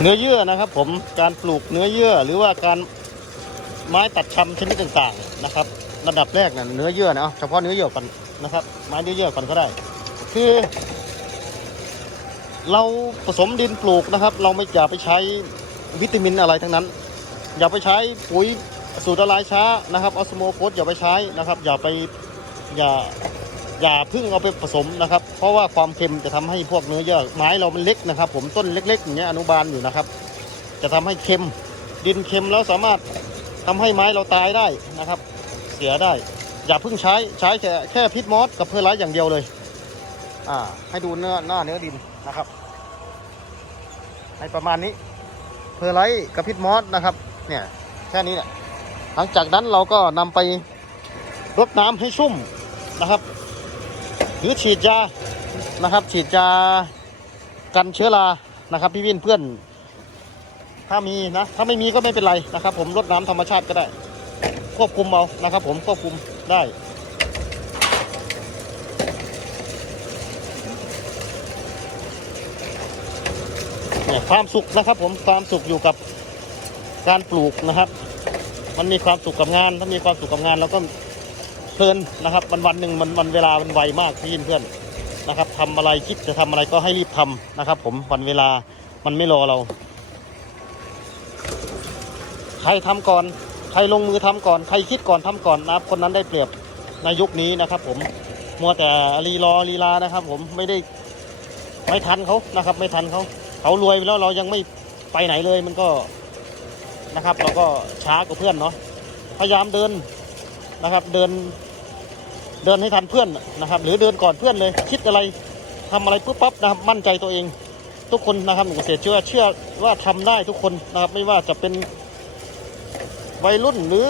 เนื้อเยื่อนะครับ ผมการปลูกเนื้อเยื่อหรือว่าการไม้ตัดชำชนิดต่างๆนะครับ ระดับแรกนะเนื้อเยื่อนะเอาเฉพาะเนื้อเยื่อก่อนนะครับ ไม้เนื้อเยื่อก่อนก็ได้ คือ เราผสมดินปลูกนะครับ เราไม่อย่าไปใช้วิตามินอะไรทั้งนั้น อย่าไปใช้ปุ๋ยสูตรละลายช้านะครับออสโมโฟสอย่าไปใช้นะครับ อย่าไปอย่า อย่าเพึ่งเอาไปผสมนะครับ เพราะว่าความเค็มจะทำให้พวกเนื้อเยื่อไม้เรามันเล็กนะครับ ผมต้นเล็กๆอย่างเงี้ยอนุบาลอยู่นะครับ จะทำให้เค็มดินเค็มแล้วสามารถทำให้ไม้เราตายได้นะครับ เสียได้ อย่าเพิ่งใช้ใช้แค่แค่พิษมอสกับเพอร์ไลท์อย่างเดียวเลย อ่า ให้ดูเนื้อหน้าเนื้อดินนะครับให้ประมาณนี้เพอร์ไลท์กับพิษมอสนะครับ เนี่ยแค่นี้แหละหลังจากนั้นเราก็นำไปรดน้ำให้ชุ่มนะครับ รือฉีดยานะครับ ฉีดยากันเชื้อรานะครับ พี่วินเพื่อน ถ้ามีนะ ถ้าไม่มีก็ไม่เป็นไรนะครับ ผมรดน้ำธรรมชาติก็ได้ ควบคุมเอานะครับ ผมควบคุมได้ความสุขนะครับ ผมความสุขอยู่กับการปลูกนะครับ มันมีความสุขกับงาน ถ้ามีความสุขกับงานเราก็ เพลินนะครับวันวันหนึ่งมันวันเวลามันไวมากพี่เพื่อนนะครับทำอะไรคิดจะทำอะไรก็ให้รีบทำนะครับ ผมวันเวลามันไม่รอเรา ใครทำก่อน ใครลงมือทำก่อน ใครคิดก่อนทำก่อนนะครับ คนนั้นได้เปรียบในยุคนี้นะครับ ผมมัวแต่รีรอลีลานะครับ ผมไม่ได้ไม่ทันเขานะครับ ไม่ทันเขาเขารวยไปแล้วเรายังไม่ไปไหนเลยมันก็นะครับ เราก็ช้ากว่าเพื่อนเนาะพยายามเดิน นะครับ เดินเดินให้ทันเพื่อนนะครับ หรือเดินก่อนเพื่อนเลย คิดอะไรทำอะไรปุ๊บปั๊บนะครับ มั่นใจตัวเอง ทุกคนนะครับหนุ่มเกษตรเชื่อเชื่อว่าทำได้ทุกคนนะครับ ไม่ว่าจะเป็นวัยรุ่นหรือ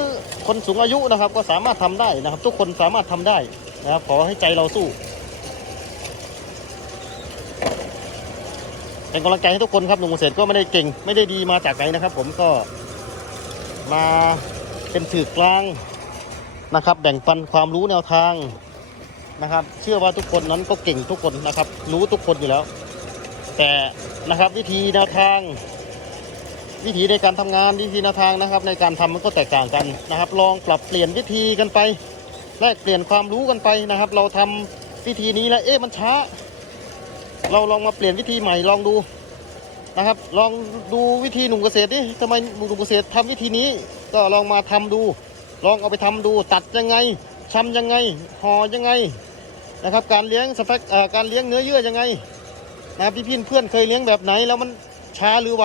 คนสูงอายุนะครับ ก็สามารถทำได้นะครับ ทุกคนสามารถทำได้นะครับ ขอให้ใจเราสู้เป็นกำลังใจให้ทุกคนครับหนุ่มเกษตรก็ไม่ได้เก่ง ไม่ได้ดีมาจากไหนนะครับ ผมก็มาเป็นสื่อกลาง นะครับ แบ่งปันความรู้แนวทางนะครับ เชื่อว่าทุกคนนั้นก็เก่งทุกคนนะครับ รู้ทุกคนอยู่แล้ว แต่นะครับวิธีแนวทาง วิธีในการทำงานวิธีแนวทางนะครับ ในการทำมันก็แตกต่างกันนะครับ ลองปรับเปลี่ยนวิธีกันไปแลกเปลี่ยนความรู้กันไปนะครับ เราทำวิธีนี้แล้วเอ๊ะมันช้า เราลองมาเปลี่ยนวิธีใหม่ลองดูนะครับ ลองดูวิธีหนุ่มเกษตรดิทำไมหนุ่มเกษตรทำวิธีนี้ก็ลองมาทำดู ลองเอาไปทำดูตัดยังไงชำยังไงห่อยังไงนะครับ การเลี้ยงสเปกเอ่อการเลี้ยงเนื้อเยื่อยังไงนะพี่พี่เพื่อนเคยเลี้ยงแบบไหน แล้วมันช้าหรือไว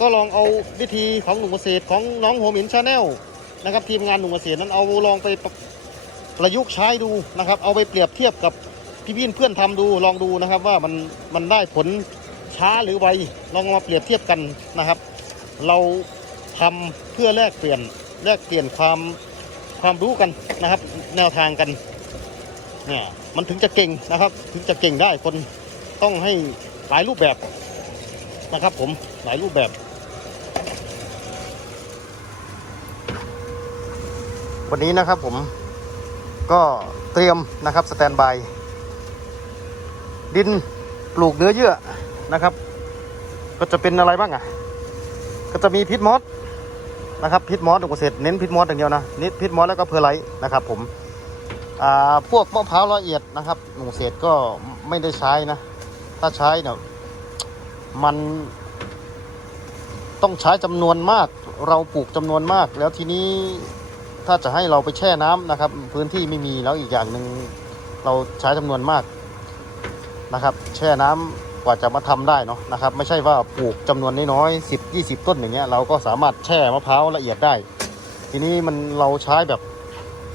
ก็ลองเอาวิธีของหนุ่มเกษตรของน้องโฮมินชาแนลนะครับทีมงานหนุ่มเกษตรนั้นเอาลองไปประยุกต์ใช้ดูนะครับ เอาไปเปรียบเทียบกับพี่พี่เพื่อนทำดูลองดูนะครับว่ามันมันได้ผลช้าหรือไวลองมาเปรียบเทียบกันนะครับ เราทำเพื่อแลกเปลี่ยน แลกเปลี่ยนความความรู้กันนะครับ แนวทางกันเนี่ยมันถึงจะเก่งนะครับ ถึงจะเก่งได้คนต้องให้หลายรูปแบบนะครับ ผมหลายรูปแบบ วันนี้นะครับผมก็เตรียมนะครับสแตนบายดินปลูกเนื้อเยื่อนะครับ ก็จะเป็นอะไรบ้างอะ ก็จะมีพิษมอส นะครับพิษมอสเกษตรเน้นพิษมอสอย่างเดียวนะนิดพิษมอสแล้วก็เพอร์ไลท์นะครับ ผมอ่าพวกมะพร้าวละเอียดนะครับหนุ่มเกษก็ไม่ได้ใช้นะ ถ้าใช้เนี่ยมันต้องใช้จำนวนมาก เราปลูกจำนวนมาก แล้วทีนี้ถ้าจะให้เราไปแช่น้ำนะครับ พื้นที่ไม่มีแล้วอีกอย่างหนึ่งเราใช้จำนวนมากนะครับ แช่น้ำ กว่าจะมาทำได้เนาะนะครับ ไม่ใช่ว่าปลูกจำนวนน้อยๆสิบยี่สิบต้นอย่างเงี้ยเราก็สามารถแช่มะพร้าวละเอียดได้ ทีนี้มันเราใช้แบบ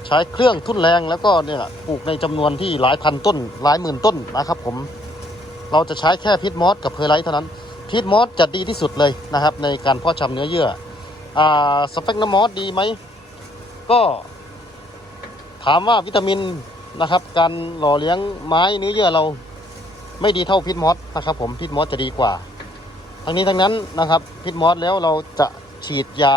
ใช้เครื่องทุ่นแรงแล้วก็เนี่ยปลูกในจำนวนที่หลายพันต้น หลายหมื่นต้นนะครับ ผม เราจะใช้แค่พิษมอสกับเพอร์ไลท์เท่านั้นพิษมอสจะดีที่สุดเลยนะครับ ในการเพาะชำเนื้อเยื่ออ่าสเปกน้ำมอสดีไหมก็ถามว่าวิตามินนะครับ การหล่อเลี้ยงไม้เนื้อเยื่อเรา ไม่ดีเท่าพิษมอสนะครับ ผมพิษมอสจะดีกว่า ทั้งนี้ทั้งนั้นนะครับพิษมอสแล้วเราจะฉีดยา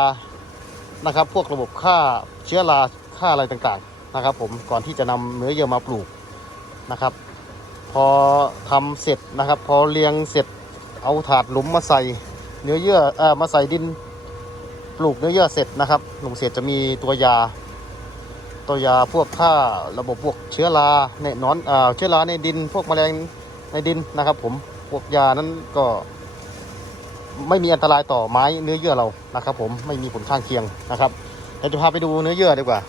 นะครับ พวกระบบฆ่าเชื้อราฆ่าอะไรต่างๆนะครับ ผมก่อนที่จะนำเนื้อเยื่อมาปลูกนะครับ พอทำเสร็จนะครับ พอเรียงเสร็จเอาถาดหลุมมาใส่เนื้อเยื่อเอ่อมาใส่ดินปลูกเนื้อเยื่อเสร็จนะครับหลุงเสร็จจะมีตัวยา ตัวยาพวกฆ่าระบบพวกเชื้อราเนี่ยหนอนเอ่อเชื้อราในดิน พวกแมลง ในดินนะครับ ผมพวกยานั้นก็ไม่มีอันตรายต่อไม้เนื้อเยื่อเรานะครับ ผมไม่มีผลข้างเคียงนะครับเดี๋ยวจะพาไปดูเนื้อเยื่อดีกว่า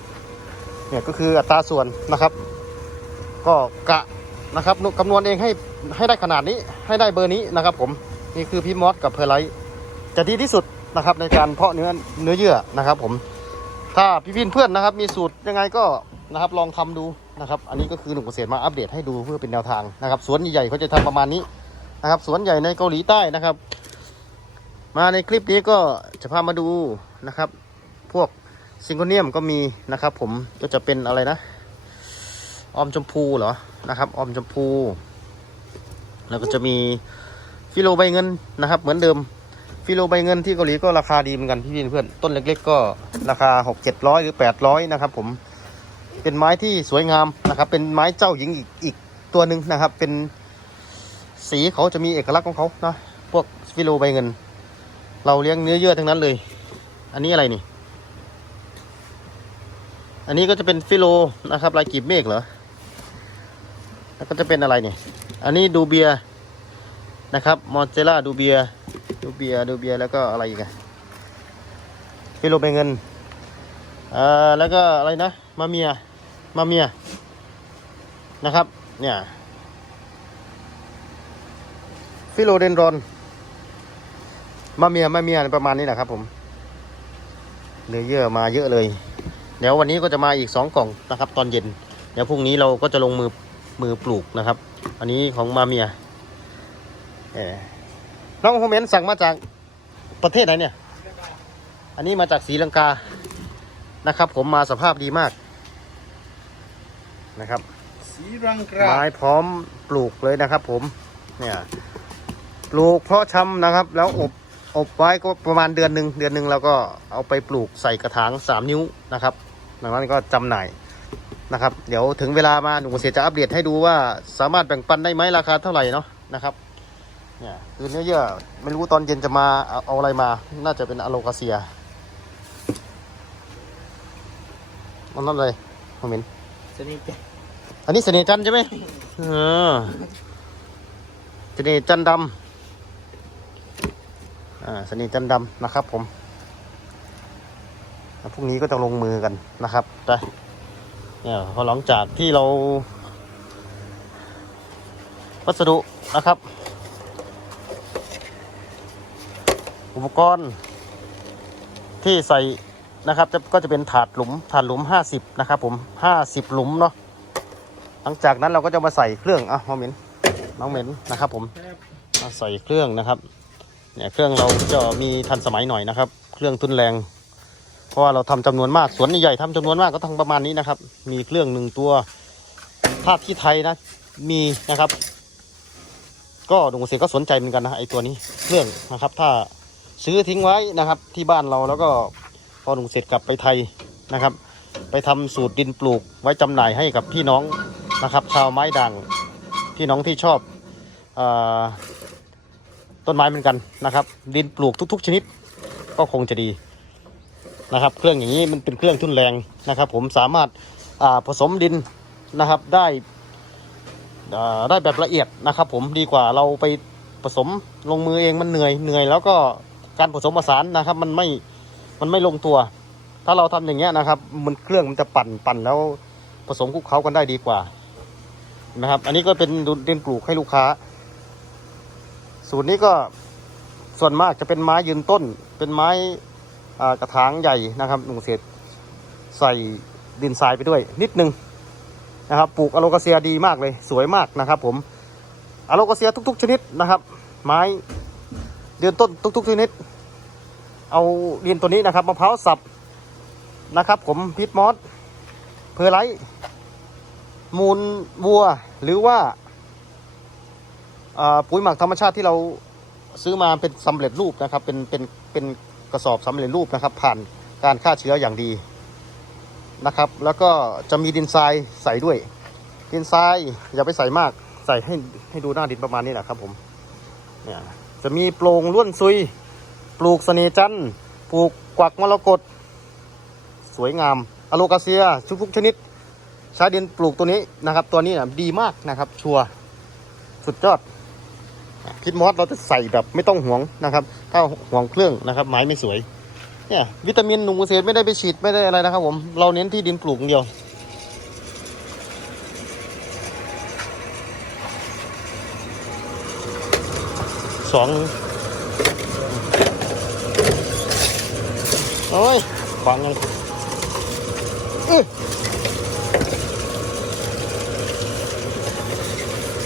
เนี่ยก็คืออัตราส่วนนะครับ ก็กะนะครับคำนวณเองให้ให้ได้ขนาดนี้ให้ได้เบอร์นี้นะครับ ผมนี่คือพี่มอสกับเพอร์ไลท์จะดีที่สุดนะครับ ในการเพาะเนื้อเนื้อเยื่อนะครับ ผม ถ้าพี่พินเพื่อนนะครับ มีสูตรยังไงก็ นะครับ ลองทำดูนะครับ อันนี้ก็คือหนุ่มเกษตรมาอัปเดตให้ดูเพื่อเป็นแนวทางนะครับ สวนใหญ่ๆเขาจะทำประมาณนี้นะครับ สวนใหญ่ในเกาหลีใต้นะครับ มาในคลิปนี้ก็จะพามาดูนะครับ พวกซิงโกเนียมก็มีนะครับ ผมก็จะเป็นอะไรนะ ออมชมพูเหรอนะครับ ออมชมพู แล้วก็จะมีฟิโลใบเงินนะครับ เหมือนเดิมฟิโลใบเงินที่เกาหลีก็ราคาดีเหมือนกันพี่เพื่อนต้นเล็ก ๆ ก็ราคาหกเจ็ดร้อยหรือแปดร้อยนะครับผม เป็นไม้ที่สวยงามนะครับ เป็นไม้เจ้าหญิงอีกอีกตัวหนึ่งนะครับ เป็นสีเขาจะมีเอกลักษณ์ของเขานะพวกฟิโลใบเงิน เราเลี้ยงเนื้อเยื่อทั้งนั้นเลย อันนี้อะไรนี่ อันนี้ก็จะเป็นฟิโลนะครับลายกีบเมฆเหรอแล้วก็จะเป็นอะไรเนี่ย อันนี้ดูเบียนะครับ มอนเจล่าดูเบีย ดูเบีย ดูเบีย แล้วก็อะไรอีกอะฟิโลเบเงิน อ่า แล้วก็อะไรนะ มาเมีย มาเมีย นะครับ เนี่ยฟิโลเดนรอนมาเมียมาเมียประมาณนี้นะครับ ผมเนื้อเยื่อมาเยอะเลย เดี๋ยววันนี้ก็จะมาอีกสองกล่องนะครับ ตอนเย็น เดี๋ยวพรุ่งนี้เราก็จะลงมือมือปลูกนะครับ อันนี้ของมาเมียน้องคอมเมนต์สั่งมาจากประเทศไหนเนี่ย อันนี้มาจากศรีลังกานะครับ ผมมาสภาพดีมาก นะครับสีรังกราไม้พร้อมปลูกเลยนะครับ ผมเนี่ยปลูกเพาะชำนะครับ แล้วอบอบไว้ก็ประมาณเดือนหนึ่งเดือนหนึ่งเราก็เอาไปปลูกใส่กระถางสามนิ้วนะครับดังนั้นก็จำหน่ายนะครับ เดี๋ยวถึงเวลามาหนุ่มเกษตรจะอัปเดตให้ดูว่าสามารถแบ่งปันได้ไหมราคาเท่าไหร่เนาะนะครับเนี่ยคือเนื้อเยื่อไม่รู้ตอนเย็นจะมาเอาเอาอะไรมา น่าจะเป็นอะโลคาเซียมันนั่นเลยผมเห็น สนิทกันอันนี้เสน่ห์จันทร์ใช่ไหมเออเสน่ห์จันทร์ดำอ่าเสน่ห์จันทร์ดำนะครับ ผมแล้วพรุ่งนี้ก็จะลงมือกันนะครับไปเนี่ยพอหลังจากที่เรา วัสดุนะครับ อุปกรณ์ที่ใส่ นะครับจะก็จะเป็นถาดหลุมถาดหลุม 50 นะครับผม 50 หลุมเนาะหลังจากนั้นเราก็จะมาใส่เครื่องอะน้องเหม็นน้องเหม็นนะครับ ผมมาใส่เครื่องนะครับเนี่ยเครื่องเราจะมีทันสมัยหน่อยนะครับ เครื่องทุนแรง เพราะว่าเราทำจำนวนมากสวนใหญ่ๆทำจำนวนมากก็ต้งประมาณนี้นะครับ มีเครื่องหนึ่งตัวถ้าที่ไทยนะมีนะครับ ก็ดุงเกษตรก็สนใจเหมือนกันนะไอตัวนี้เครื่องนะครับ ถ้าซื้อทิ้งไว้นะครับ ที่บ้านเราแล้วก็ พอดุงเกษตรกลับไปไทยนะครับ ไปทำสูตรดินปลูกไว้จำหน่ายให้กับพี่น้องนะครับ ชาวไม้ด่างพี่น้องที่ชอบอต้นไม้เหมือนกันนะครับ ดินปลูกทุก ๆ ชนิดก็คงจะดีนะครับ เครื่องอย่างนี้มันเป็นเครื่องทุนแรงนะครับ ผมสามารถผสมดินนะครับได้ได้แบบละเอียดนะครับ ผมดีกว่าเราไปผสมลงมือเองมันเหนื่อยเหนื่อย แล้วก็การผสมผสานนะครับ มันไม่ มันไม่ลงตัว ถ้าเราทำอย่างเงี้ยนะครับ มันเครื่องมันจะปั่นปั่นแล้วผสมคลุกเคล้ากันได้ดีกว่านะครับ อันนี้ก็เป็นดินปลูกให้ลูกค้า สูตรนี้ก็ส่วนมากจะเป็นไม้ยืนต้น เป็นไม้กระถางใหญ่นะครับหนุ่งเศษใส่ดินทรายไปด้วย นิดนึงนะครับ ปลูกอะโลกาเซียดีมากเลย สวยมากนะครับ ผมอะโลกาเซียทุก ๆ ชนิดนะครับ ไม้ยืนต้นทุก ๆ ชนิด เอาดินตัวนี้นะครับมะพร้าวสับนะครับ ผมพิทมอสเพอร์ไลท์มูลวัวหรือว่าปุ๋ยหมักธรรมชาติที่เราซื้อมาเป็นสำเร็จรูปนะครับ เป็นเป็นเป็นกระสอบสำเร็จรูปนะครับ ผ่านการฆ่าเชื้ออย่างดีนะครับ แล้วก็จะมีดินทรายใส่ด้วย ดินทรายอย่าไปใส่มากใส่ให้ให้ดูหน้าดินประมาณนี้แหละครับผมเนี่ยจะมีโปร่งล้วนซุย ปลูกเสน่จันปลูกกวักมรกตสวยงามอะโลกาเซียทุกชนิด ใช้ดินปลูกตัวนี้นะครับ ตัวนี้นะดีมากนะครับ ชัวสุดยอดพิษมอสเราจะใส่แบบไม่ต้องห่วงนะครับ ถ้าห่วงเครื่องนะครับ ไม้ไม่สวย เนี่ยวิตามินหนุ่มเกษตรไม่ได้ไปฉีดไม่ได้อะไรนะครับ ผมเราเน้นที่ดินปลูกเดียวสอง โอ้ยฟังยัง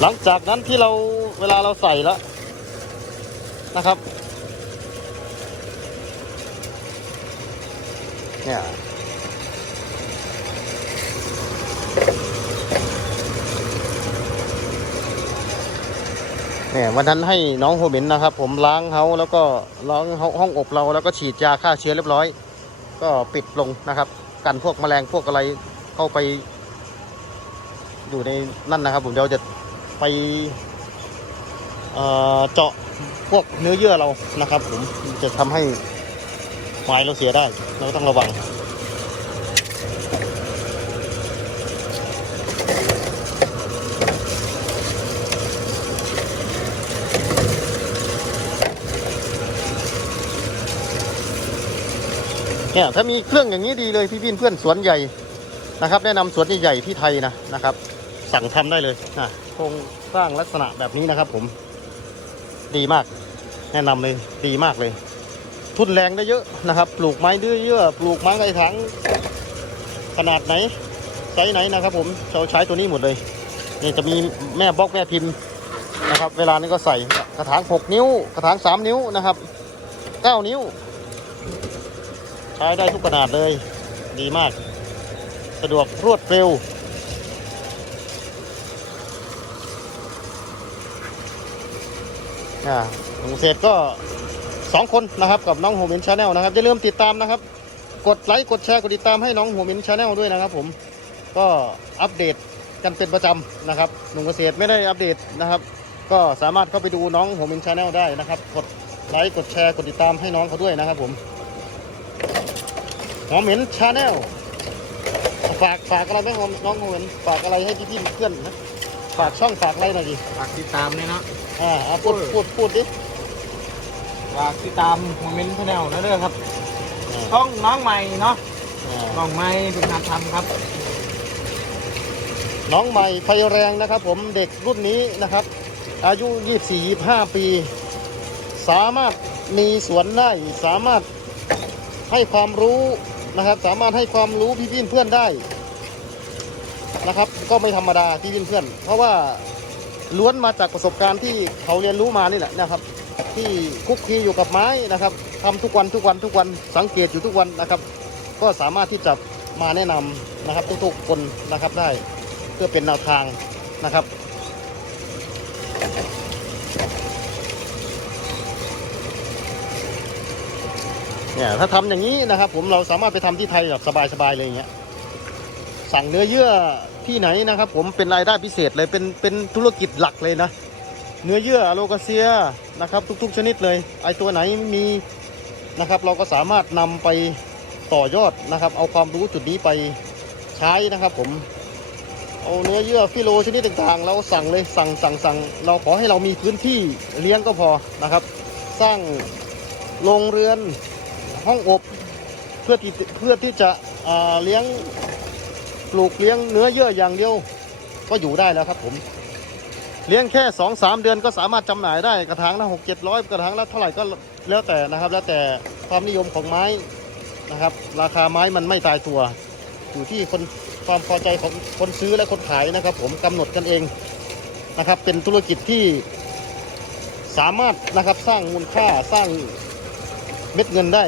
หลังจากนั้นที่เราเวลาเราใส่แล้วนะครับ เนี่ย เนี่ยวันนั้นให้น้องโฮมินนะครับ ผมล้างเขาแล้วก็ล้างเขาห้องอบเราแล้วก็ฉีดยาฆ่าเชื้อเรียบร้อย ก็ปิดลงนะครับ กันพวกแมลงพวกอะไรเข้าไป อยู่ในนั่นนะครับ ผมเดี๋ยวจะไปเเจาะพวกเนื้อเยื่อเรานะครับ ผมจะทำให้ไม้เราเสียได้ เราต้องระวัง เนี่ยถ้ามีเครื่องอย่างนี้ดีเลยพี่พี่เพื่อนสวนใหญ่นะครับ แนะนำสวนใหญ่ๆที่ไทยนะนะครับ สั่งทำได้เลยนะโครงสร้างลักษณะแบบนี้นะครับผมดีมาก แนะนำเลยดีมากเลย ทุนแรงได้เยอะนะครับ ปลูกไม้ดื้อเยื่อปลูกไม้ไก่ถังขนาดไหนไซส์ไหนนะครับ ผมเราใช้ตัวนี้หมดเลยนี่จะมีแม่บล็อกแม่พิมพ์นะครับ เวลานี้ก็ใส่กระถาง 6 นิ้ว กระถาง 3 นิ้วนะครับ 9 นิ้ว ใช้ได้ทุกขนาดเลย ดีมาก สะดวกรวดเร็ว อ่าลุงเศษก็สองคนนะครับกับน้องโฮมินชาแนลนะครับอย่าลืมติดตามนะครับ กดไลค์กดแชร์กดติดตามให้น้องโฮมินชาแนลด้วยนะครับ ผมก็อัปเดตกันเป็นประจำนะครับหนุ่มเกษตรไม่ได้อัปเดตนะครับ ก็สามารถเข้าไปดูน้องโฮมินชาแนลได้นะครับ กดไลค์กดแชร์กดติดตามให้น้องเขาด้วยนะครับผม โฮมินชาแนลฝากฝากอะไรไหมครับน้องโฮมินฝากอะไรให้พี่ๆเพื่อนนะฝากช่องฝากอะไรหน่อยดิฝากติดตามเนี่ยเนาะอ่าอ่าพูดพูดพูดดิฝากติดตามโมเมนต์ชาแนลนะเด้อครับอ่าช่องน้องใหม่เนาะอ่าน้องใหม่เป็นงานทำครับ น้องใหม่ไฟแรงนะครับ ผมเด็กรุ่นนี้นะครับ อายุ 24-25 ปี สามารถมีสวนได้สามารถให้ความรู้ นะครับ สามารถให้ความรู้พี่พี่เพื่อนได้นะครับ ก็ไม่ธรรมดาพี่พี่เพื่อน เพราะว่าล้วนมาจากประสบการณ์ที่เขาเรียนรู้มานี่แหละนะครับ ที่คุกคีอยู่กับไม้นะครับทำทุกวันทุกวันทุกวันสังเกตอยู่ทุกวันนะครับ ก็สามารถที่จะมาแนะนำนะครับทุกๆคนนะครับได้เพื่อเป็นแนวทางนะครับ เนี่ยถ้าทำอย่างนี้นะครับ ผมเราสามารถไปทำที่ไทยแบบสบายๆเลยอย่างเงี้ยสั่งเนื้อเยื่อที่ไหนนะครับ ผมเป็นรายได้พิเศษเลยเป็นเป็นธุรกิจหลักเลยนะ เนื้อเยื่ออะโลกาเซียนะครับ ทุก ๆ ชนิดเลย ไอตัวไหนมีนะครับ เราก็สามารถนำไปต่อยอดนะครับ เอาความรู้จุดนี้ไปใช้นะครับ ผมเอาเนื้อเยื่อฟิโลชนิดต่างๆ เราสั่งเลยสั่งสั่งสั่งเราขอให้เรามีพื้นที่เลี้ยงก็พอนะครับ สร้างโรงเรือน ห้องอบเพื่อที่เพื่อที่จะเลี้ยงปลูกเลี้ยงเนื้อเยื่ออย่างเดียวก็อยู่ได้แล้วครับผม เลี้ยงแค่สองสามเดือนก็สามารถจำหน่ายได้กระถางละหกเจ็ดร้อยกระถางละเท่าไหร่ก็แล้วแต่นะครับ แล้วแต่ความนิยมของไม้นะครับ ราคาไม้มันไม่ตายตัว อยู่ที่คนความพอใจของคนซื้อและคนขายนะครับ ผมกำหนดกันเองนะครับ เป็นธุรกิจที่สามารถนะครับสร้างมูลค่าสร้างเม็ดเงินได้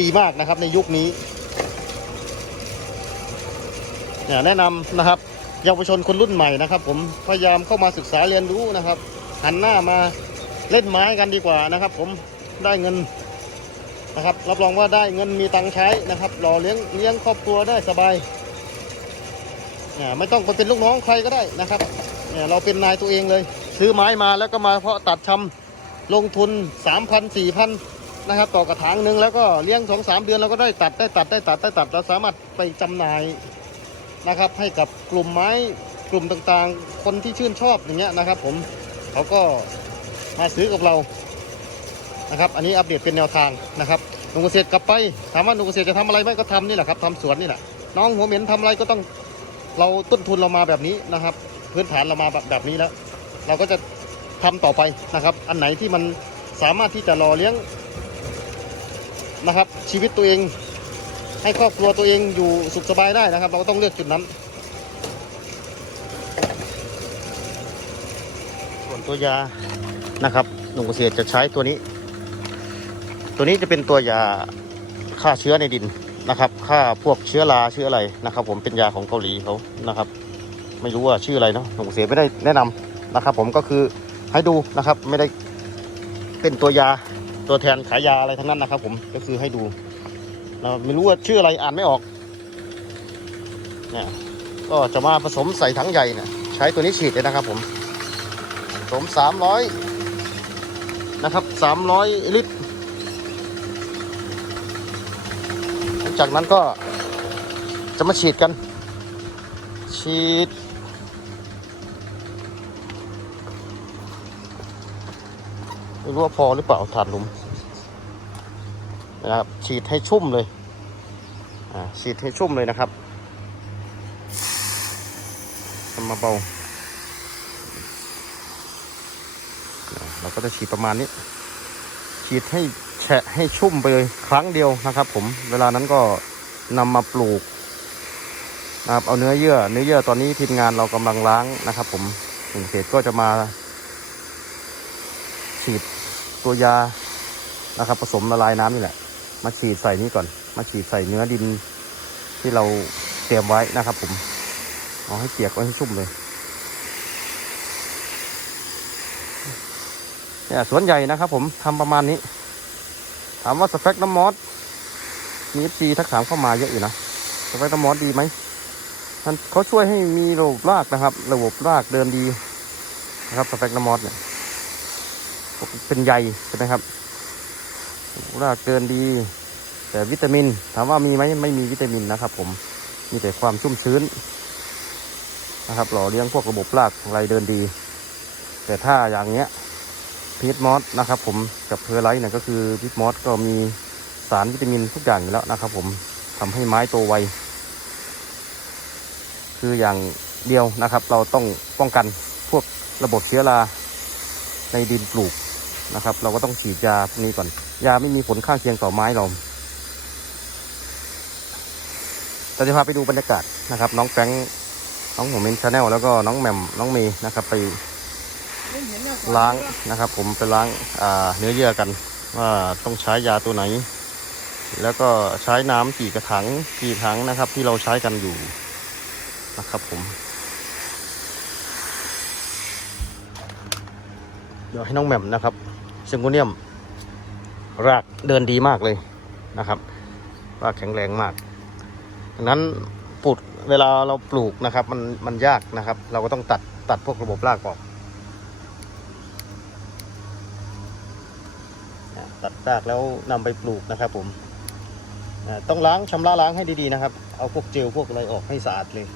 ดีมากนะครับในยุคนี้เนี่ยแนะนำนะครับ เยาวชนคนรุ่นใหม่นะครับ ผมพยายามเข้ามาศึกษาเรียนรู้นะครับ หันหน้ามาเล่นไม้กันดีกว่านะครับ ผมได้เงินนะครับ รับรองว่าได้เงินมีตังค์ใช้นะครับหล่อเลี้ยงเลี้ยงครอบครัวได้สบายเนี่ยไม่ต้องไปเป็นลูกน้องใครก็ได้นะครับเนี่ยเราเป็นนายตัวเองเลย ซื้อไม้มาแล้วก็มาเพาะตัดชำลงทุน3 0 0 0 4 0 0น นะครับ ต่อกระถางหนึ่งแล้วก็เลี้ยงสองสามเดือนเราก็ได้ตัดได้ตัดได้ตัดได้ตัดเราสามารถไปจำหน่ายนะครับ ให้กับกลุ่มไม้กลุ่มต่างๆ คนที่ชื่นชอบอย่างเงี้ยนะครับ ผมเขาก็มาซื้อกับเรานะครับ อันนี้อัปเดตเป็นแนวทางนะครับหนุ่มเกษตรกลับไปถามว่าหนุ่มเกษตรจะทำอะไรไหมก็ทำนี่แหละครับทำสวนนี่แหละน้องหัวเหม็นทำอะไรก็ต้องเราต้นทุนเรามาแบบนี้นะครับ พื้นฐานเรามาแบบแบบนี้แล้ว เราก็จะทำต่อไปนะครับ อันไหนที่มันสามารถที่จะรอเลี้ยง นะครับ ชีวิตตัวเอง ให้ครอบครัวตัวเองอยู่สุขสบายได้นะครับ เราก็ต้องเลือกจุดนั้น ส่วนตัวยานะครับหนุ่มเกษตรจะใช้ตัวนี้ ตัวนี้จะเป็นตัวยาฆ่าเชื้อในดินนะครับฆ่าพวกเชื้อราเชื้ออะไรนะครับ ผมเป็นยาของเกาหลีเขานะครับ ไม่รู้ว่าชื่ออะไรเนาะหนุ่มเกษตรไม่ได้แนะนำนะครับ ผมก็คือให้ดูนะครับไม่ได้เป็นตัวยา ตัวแทนขายยาอะไรทั้งนั้นนะครับผมก็คือให้ดูเราไม่รู้ว่าชื่ออะไรอ่านไม่ออกเนี่ยก็จะมาผสมใส่ถังใหญ่เนี่ยใช้ตัวนี้ฉีดเลยนะครับผมผสมสามร้อยนะครับสามร้อยลิตรหลังจากนั้นก็จะมาฉีดกัน ฉีดไม่รู้ว่าพอหรือเปล่าถาดหลุม นะครับ ฉีดให้ชุ่มเลยฉีดให้ชุ่มเลยนะครับทำมาเบาอ่าเราก็จะฉีดประมาณนี้ ฉีดให้แฉะให้ชุ่มไปเลยครั้งเดียวนะครับ ผม เวลานั้นก็นำมาปลูกนะครับเอาเนื้อเยื่อ เนื้อเยื่อตอนนี้ทีมงานเรากำลังล้างนะครับ ผมหนึ่งเศษก็จะมา ฉีดตัวยานะครับ ผสมละลายน้ำนี่แหละ มาฉีดใส่นี่ก่อน มาฉีดใส่เนื้อดินที่เราเตรียมไว้นะครับ ผมเอาให้เปียกไว้ให้ชุ่มเลยเนี่ยสวนใหญ่นะครับ ผมทำประมาณนี้ ถามว่าสเปคน้ำมอสมีเอฟซีทักถามเข้ามาเยอะอยู่นะสเปคน้ำมอสดีไหมมันเขาช่วยให้มีระบบรากนะครับ ระบบรากเดินดีนะครับสเปคน้ำมอสเนี่ยเป็นใยใช่ไหมครับ รากเกินดี แต่วิตามิน ถามว่ามีไหมไม่มีวิตามินนะครับ ผมมีแต่ความชุ่มชื้นนะครับ หล่อเลี้ยงพวกระบบรากอะไรเดินดี แต่ถ้าอย่างเงี้ยพีทมอสนะครับ ผมกับเพอร์ไลท์เนี่ยก็คือพีทมอสก็มีสารวิตามินทุกอย่างอยู่แล้วนะครับ ผมทำให้ไม้โตไวคืออย่างเดียวนะครับ เราต้องป้องกันพวกระบบเชื้อราในดินปลูก นะครับ เราก็ต้องฉีดยาพวกนี้ก่อน ยาไม่มีผลข้างเคียงต่อไม้เราเราจะพาไปดูบรรยากาศนะครับ น้องแฟรงน้องหัวเมนชาแนลแล้วก็น้องแหม่มน้องเมย์นะครับ ไปล้างนะครับ ผมไปล้างเนื้อเยื่อกัน ว่าต้องใช้ยาตัวไหน แล้วก็ใช้น้ำกี่กระถางกี่ถังนะครับ ที่เราใช้กันอยู่นะครับผมเดี๋ยวให้น้องแหม่มนะครับ ซิงโกเนียม รากเดินดีมากเลยนะครับ รากแข็งแรงมากดังนั้นปลูกเวลาเราปลูกนะครับ มันมันยากนะครับ เราก็ต้องตัดตัดพวกระบบรากออก ตัดรากแล้วนำไปปลูกนะครับ ผมต้องล้างชำระล้างให้ดีๆนะครับ เอาพวกเจลพวกอะไรออกให้สะอาดเลย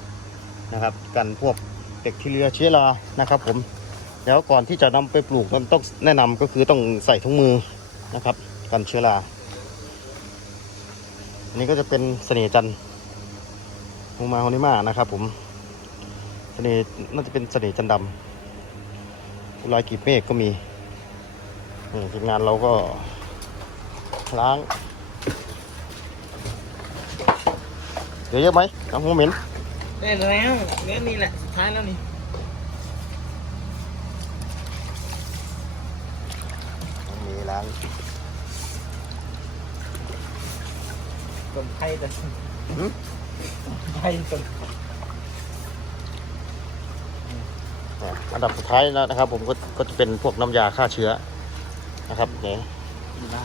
นะครับ กันพวกแบคทีเรียเชื้อรานะครับ ผม แล้วก่อนที่จะนำไปปลูกมันต้องแนะนำก็คือต้องใส่ถุงมือนะครับ กันเชื้อราอันนี้ก็จะเป็นเสน่ห์จันทร์ลงมาฮอนิมานะครับ ผมเสน่ห์น่าจะเป็นเสน่ห์จันดำรอยกีบเมฆก็มีทีมงานเราก็ล้าง เดี๋ยวเยอะไหมน้องหัวเหม็นได้แล้วเนื้อนี่แหละสุดท้ายแล้วนี่ มีล้างต้นไผ่แต่หืมไผ่ต้นอะอันดับสุดท้ายแล้วนะครับ ผมก็ก็จะเป็นพวกน้ำยาฆ่าเชื้อนะครับเนี่ยดีละ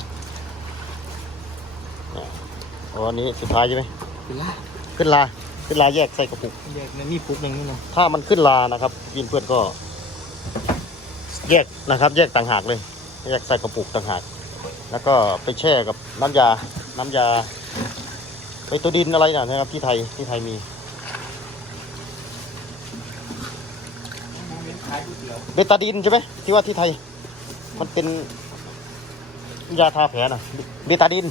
อ๋ออันนี้สุดท้ายใช่ไหมดีละขึ้นลาขึ้นลาแยกใส่กระปุกแยกในนี่ปุ๊บหนึ่งนี่นะถ้ามันขึ้นลานะครับยินเพื่อนก็ แยกนะครับ แยกต่างหากเลย แยกใส่กระปุกต่างหากแล้วก็ไปแช่กับน้ำยา น้ำยาไปตัวดินอะไรน่ะนะครับที่ไทยที่ไทยมีเบตาดินใช่ไหมที่ว่าที่ไทย มันเป็นยาทาแผลนะเบตาดิน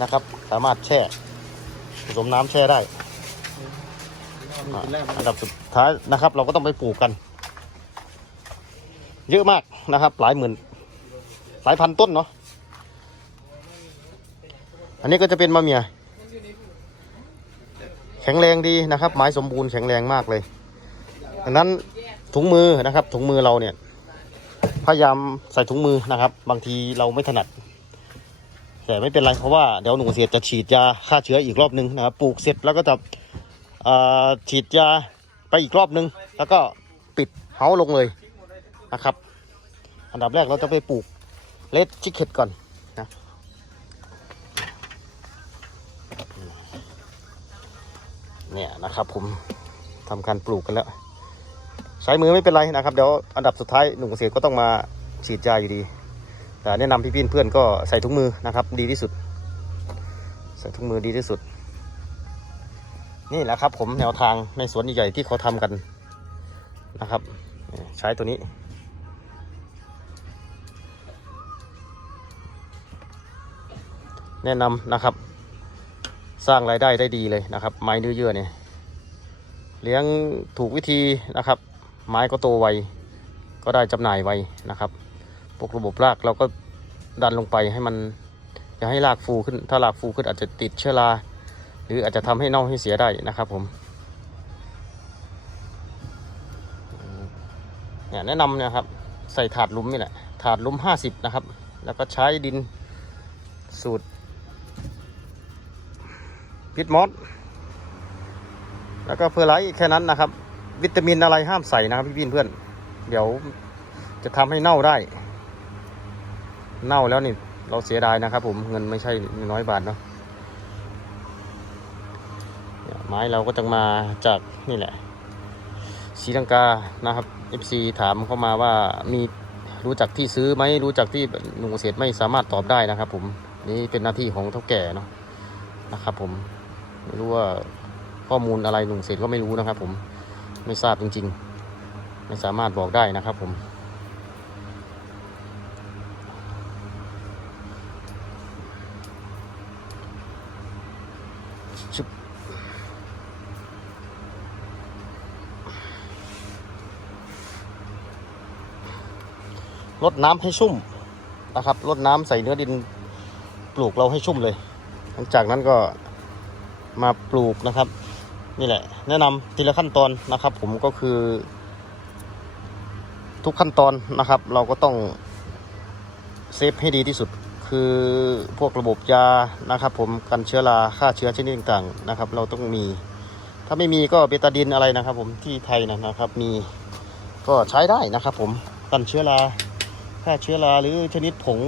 นะครับ สามารถแช่ผสมน้ำแช่ได้อะอันดับสุดท้ายนะครับ เราก็ต้องไปปลูกกัน เยอะมากนะครับ หลายหมื่น หลายพันต้นเนาะ อันนี้ก็จะเป็นมะเมีย แข็งแรงดีนะครับ ไม้สมบูรณ์แข็งแรงมากเลยดังนั้นถุงมือนะครับ ถุงมือเราเนี่ย พยายามใส่ถุงมือนะครับ บางทีเราไม่ถนัด แต่ไม่เป็นไรเพราะว่าเดี๋ยวหนูเสียจะฉีดยาฆ่าเชื้ออีกรอบนึงนะครับ ปลูกเสร็จแล้วก็จะฉีดยาไปอีกรอบนึง แล้วก็ปิดเฮาลงเลยนะครับ อันดับแรกเราจะไปปลูก เลดชิคเก็ตก่อนนะเนี่ยนะครับผมทำการปลูกกันแล้ว ใช้มือไม่เป็นไรนะครับ เดี๋ยวอันดับสุดท้ายหนุ่มเกษตรก็ต้องมาฉีดยาอยู่ดีแต่แนะนำพี่ๆเพื่อนก็ใส่ถุงมือนะครับ ดีที่สุด ใส่ถุงมือดีที่สุด นี่แหละครับ ผมแนวทางในสวนใหญ่ๆที่เขาทำกันนะครับ ใช้ตัวนี้ แนะนำนะครับ สร้างรายได้ได้ดีเลยนะครับ ไม้เนื้อเยื่อเนี่ยเลี้ยงถูกวิธีนะครับ ไม้ก็โตไวก็ได้จำหน่ายไวนะครับพวกระบบรากเราก็ดันลงไปให้มันอย่าให้รากฟูขึ้น ถ้ารากฟูขึ้นอาจจะติดเชื้อราหรืออาจจะทำให้เน่าให้เสียได้นะครับผมเนี่ยแนะนำนะครับใส่ถาดลุมนี่แหละถาดหลุม 50 นะครับ แล้วก็ใช้ดินสูตร พิษมอสแล้วก็เพอร์ไลท์แค่นั้นนะครับ วิตามินอะไรห้ามใส่นะครับพี่พี่เพื่อนเดี๋ยวจะทำให้เน่าได้ เน่าแล้วนี่เราเสียดายนะครับ ผมเงินไม่ใช่น้อยบาทเนาะไม้เราก็จะมาจากนี่แหละศรีลังกานะครับ FC ถามเข้ามาว่ามีรู้จักที่ซื้อไหมรู้จักที่หนุ่มเกษตรไม่สามารถตอบได้นะครับ ผมนี่เป็นหน้าที่ของเท่าแก่เนาะนะครับผม ไม่รู้ว่าข้อมูลอะไรหนุ่มเกษตรก็ไม่รู้นะครับ ผมไม่ทราบจริง ๆ ไม่สามารถบอกได้นะครับ ผมรดน้ำให้ชุ่มนะครับรดน้ำใส่เนื้อดินปลูกเราให้ชุ่มเลย หลังจากนั้นก็ มาปลูกนะครับ นี่แหละ แนะนำทีละขั้นตอนนะครับ ผมก็คือ ทุกขั้นตอนนะครับ เราก็ต้องเซฟให้ดีที่สุดคือพวกระบบยานะครับ ผมกันเชื้อราฆ่าเชื้อชนิดต่างๆนะครับ เราต้องมี ถ้าไม่มีก็เบตาดินอะไรนะครับ ผมที่ไทยนะครับ มีก็ใช้ได้นะครับ ผมกันเชื้อราฆ่าเชื้อราหรือชนิดผง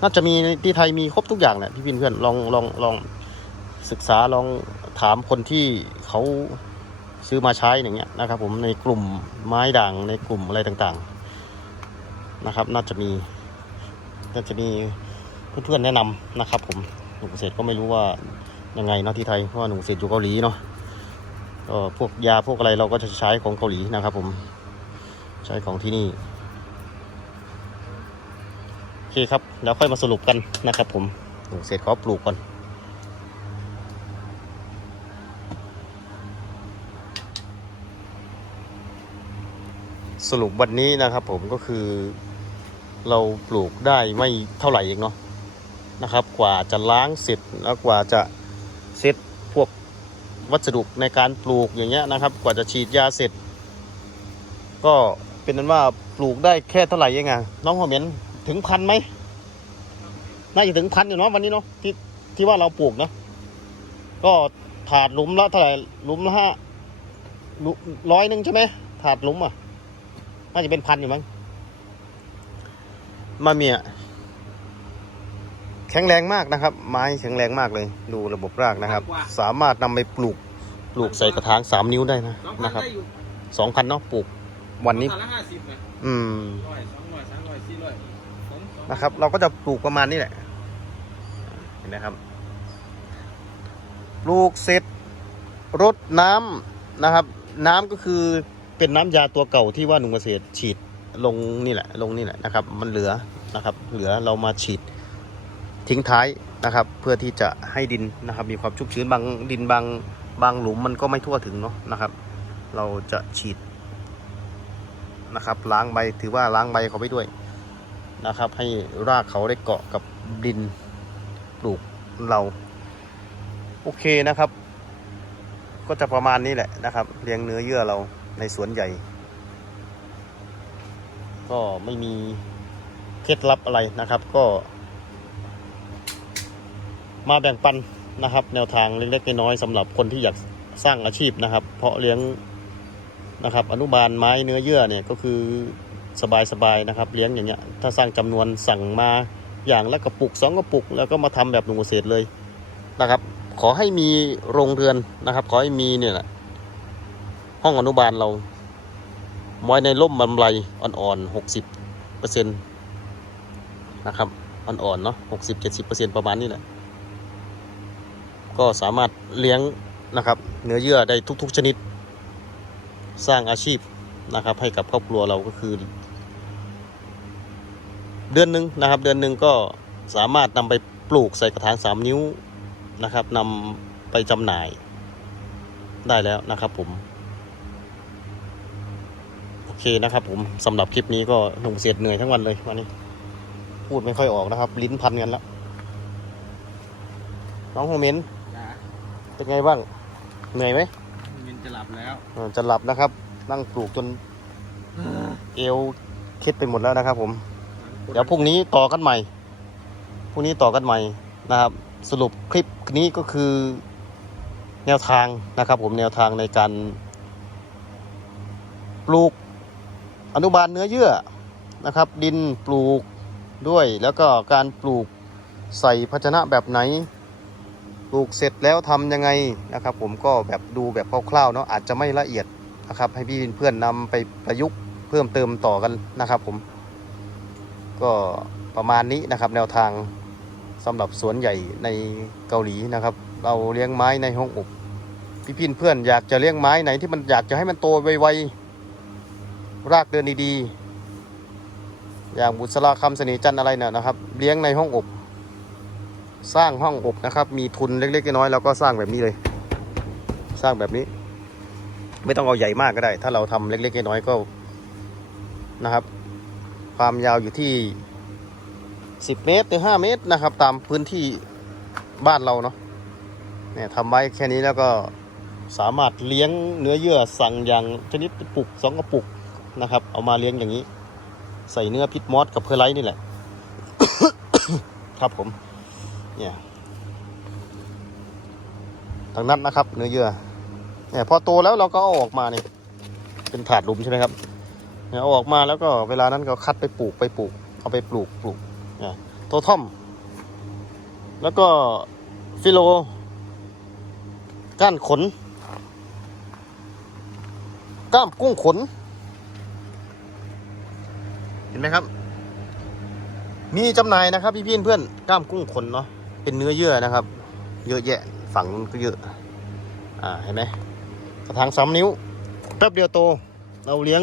น่าจะมีที่ไทยมีครบทุกอย่างแหละพี่พินเพื่อนลองลองลอง ศึกษาลองถามคนที่เขาซื้อมาใช้อย่างเงี้ยนะครับ ผมในกลุ่มไม้ด่างในกลุ่มอะไรต่างๆนะครับ น่าจะมีน่าจะมีเพื่อนๆแนะนำนะครับ ผมหนุ่มเกษตรก็ไม่รู้ว่ายังไงเนาะที่ไทยเพราะว่าหนุ่มเกษตรอยู่เกาหลีเนาะก็พวกยาพวกอะไรเราก็จะใช้ของเกาหลีนะครับ ผมใช้ของที่นี่โอเคครับแล้วค่อยมาสรุปกันนะครับ ผมปลูกเสร็จขอปลูกก่อน สรุปวันนี้นะครับ ผมก็คือเราปลูกได้ไม่เท่าไหร่เองเนาะนะครับ กว่าจะล้างเสร็จแล้วกว่าจะเสร็จพวกวัสดุในการปลูกอย่างเงี้ยนะครับ กว่าจะฉีดยาเสร็จ ก็เป็นนั้นว่าปลูกได้แค่เท่าไหร่เองอะน้องหัวเหม็นถึงพันไหมน่าจะถึงพันอยู่เนาะวันนี้เนาะที่ที่ว่าเราปลูกเนาะก็ถาดหลุมละเท่าไหร่หลุมละห้าร้อยหนึ่งใช่ไหมถาดหลุมอะ น่าจะเป็นพันอยู่มั้งมาเมียแข็งแรงมากนะครับ ไม้แข็งแรงมากเลย ดูระบบรากนะครับ สามารถนำไปปลูกปลูกใส่กระถางสามนิ้วได้นะสองพันนะครับได้อยู่สองพันเนาะปลูกวันนี้สองพันละห้าสิบนะอืมร้อยสองร้อยสามร้อยสี่ร้อยผมสองนะครับ เราก็จะปลูกประมาณนี้แหละเห็นไหมครับปลูกเสร็จรดน้ำนะครับ น้ำก็คือ เป็นน้ำยาตัวเก่าที่ว่าหนุ่มเกษตรฉีดลงนี่แหละ ลงนี่แหละนะครับ มันเหลือนะครับ เหลือเรามาฉีดทิ้งท้ายนะครับ เพื่อที่จะให้ดินนะครับ มีความชุ่มชื้นบางดินบางบางหลุมมันก็ไม่ทั่วถึงเนาะนะครับ เราจะฉีดนะครับล้างใบถือว่าล้างใบเขาไปด้วยนะครับ ให้รากเขาได้เกาะกับดินปลูกเรา โอเคนะครับ ก็จะประมาณนี้แหละนะครับเลี้ยงเนื้อเยื่อเรา ในสวนใหญ่ ก็ไม่มีเคล็ดลับอะไรนะครับ ก็ มาแบ่งปันนะครับ แนวทางเล็กๆน้อยๆสำหรับคนที่อยากสร้างอาชีพนะครับ เพราะเลี้ยงนะครับ อนุบาลไม้เนื้อเยื่อเนี่ยก็คือสบายๆนะครับ เลี้ยงอย่างเงี้ยถ้าสร้างจำนวนสั่งมาอย่างละกระปุกสองกระปุก แล้วก็มาทำแบบหนุ่มเกษตรเลยนะครับ ขอให้มีโรงเรือนนะครับ ขอให้มีเนี่ยแหละ ห้องอนุบาลเราไว้ในร่มบำไรอ่อนๆหกสิบเปอร์เซ็นต์นะครับอ่อนๆเนาะหกสิบเจ็ดสิบเปอร์เซ็นต์ประมาณนี้แหละก็สามารถเลี้ยงนะครับเนื้อเยื่อได้ทุก ๆ ชนิด สร้างอาชีพนะครับ ให้กับครอบครัวเราก็คือ เดือนหนึ่งนะครับ เดือนหนึ่งก็สามารถนำไปปลูกใส่กระถางสามนิ้วนะครับนำไปจำหน่ายได้แล้วนะครับผม เคนะครับผมสำหรับคลิปนี้ก็หนุ่มเสียดเหนื่อยทั้งวันเลยวันนี้ พูดไม่ค่อยออกนะครับ ลิ้นพันกันแล้วน้องโฮเมนจ้าเป็นไงบ้าง เหนื่อยไหมมินจะหลับแล้วอ่าจะหลับนะครับ นั่งปลูกจนเอวเคล็ดไปหมดแล้วนะครับผม เดี๋ยวพรุ่งนี้ต่อกันใหม่พรุ่งนี้ต่อกันใหม่นะครับ สรุปคลิปนี้ก็คือแนวทางนะครับ ผมแนวทางในการปลูก อนุบาลเนื้อเยื่อนะครับ ดินปลูกด้วยแล้วก็การปลูกใส่ภาชนะแบบไหน ปลูกเสร็จแล้วทำยังไงนะครับ ผมก็แบบดูแบบคร่าวๆเนาะอาจจะไม่ละเอียดนะครับ ให้พี่เพื่อนนำไปประยุกต์เพิ่มเติมต่อกันนะครับ ผม ก็ประมาณนี้นะครับ แนวทางสำหรับสวนใหญ่ในเกาหลีนะครับ เราเลี้ยงไม้ในห้องอบพี่พินเพื่อนอยากจะเลี้ยงไม้ไหนที่มันอยากจะให้มันโตไวๆ รากเดินดีๆ อย่างบุษราคำเสน่ห์จันอะไรเนี่ยนะครับ เลี้ยงในห้องอบ สร้างห้องอบนะครับ มีทุนเล็กๆน้อยๆเราก็สร้างแบบนี้เลย สร้างแบบนี้ ไม่ต้องเอาใหญ่มากก็ได้ ถ้าเราทำเล็กๆน้อยๆก็นะครับ ความยาวอยู่ที่ 10 เมตรถึง5เมตรนะครับ ตามพื้นที่บ้านเราเนาะเนี่ยทำไว้แค่นี้แล้วก็สามารถเลี้ยงเนื้อเยื่อสั่งอย่างชนิดปุกสองกระปุก นะครับ เอามาเลี้ยงอย่างนี้ ใส่เนื้อพิษมอสกับเพอร์ไลท์นี่แหละ ครับผม เนี่ยทางนั้นนะครับ เนื้อเยื่อเนี่ยพอโตแล้วเราก็เอาออกมาเนี่ยเป็นถาดลุมใช่ไหมครับเนี่ยเอาออกมาแล้วก็เวลานั้นก็คัดไปปลูกไปปลูก เอาไปปลูกปลูกเนี่ยโททอม แล้วก็ฟิโล ก้านขน ก้ามกุ้งขน ห็นไหมครับ มีจำหน่ายนะครับ พี่พี่เพื่อนกล้ามกุ้งขนเนาะเป็นเนื้อเยื่อนะครับ เยอะแยะฝั่งนู้นก็เยอะ อ่าเห็นไหมกระถางสามนิ้วแป๊บเดียวโต เราเลี้ยง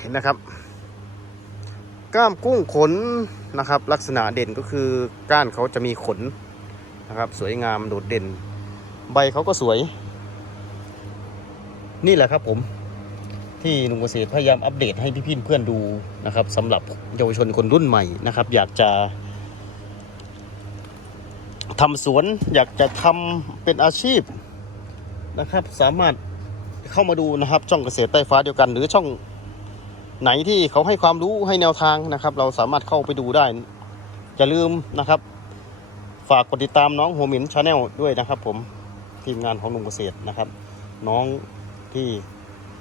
เห็นนะครับ กล้ามกุ้งขนนะครับ ลักษณะเด่นก็คือก้านเขาจะมีขนนะครับ สวยงามโดดเด่น ใบเขาก็สวย นี่แหละครับผม ที่หนุ่มเกษตรพยายามอัปเดตให้พี่ๆเพื่อนดูนะครับสำหรับเยาวชนคนรุ่นใหม่นะครับ อยากจะทำสวนอยากจะทำเป็นอาชีพนะครับ สามารถเข้ามาดูนะครับ ช่องเกษตรใต้ฟ้าเดียวกัน หรือช่องไหนที่เขาให้ความรู้ให้แนวทางนะครับ เราสามารถเข้าไปดูได้อย่าลืมนะครับ ฝากกดติดตามน้องโฮมินชาแนลด้วยนะครับ ผมทีมงานของหนุ่มเกษตรนะครับ น้องที่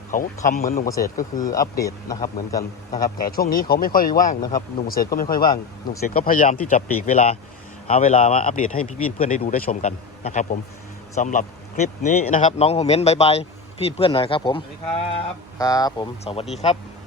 เขาทำเหมือนหนุ่มเกษตรก็คืออัปเดตนะครับเหมือนกันนะครับ แต่ช่วงนี้เขาไม่ค่อยว่างนะครับหนุ่มเกษตรก็ไม่ค่อยว่างหนุ่มเกษตรก็พยายามที่จะปลีกเวลาหาเวลามาอัปเดตให้พี่ๆเพื่อนได้ดูได้ชมกันนะครับผมสำหรับคลิปนี้นะครับ น้องโฮเมนต์บายบายพี่เพื่อนหน่อยครับผมสวัสดีครับครับผมสวัสดีครับ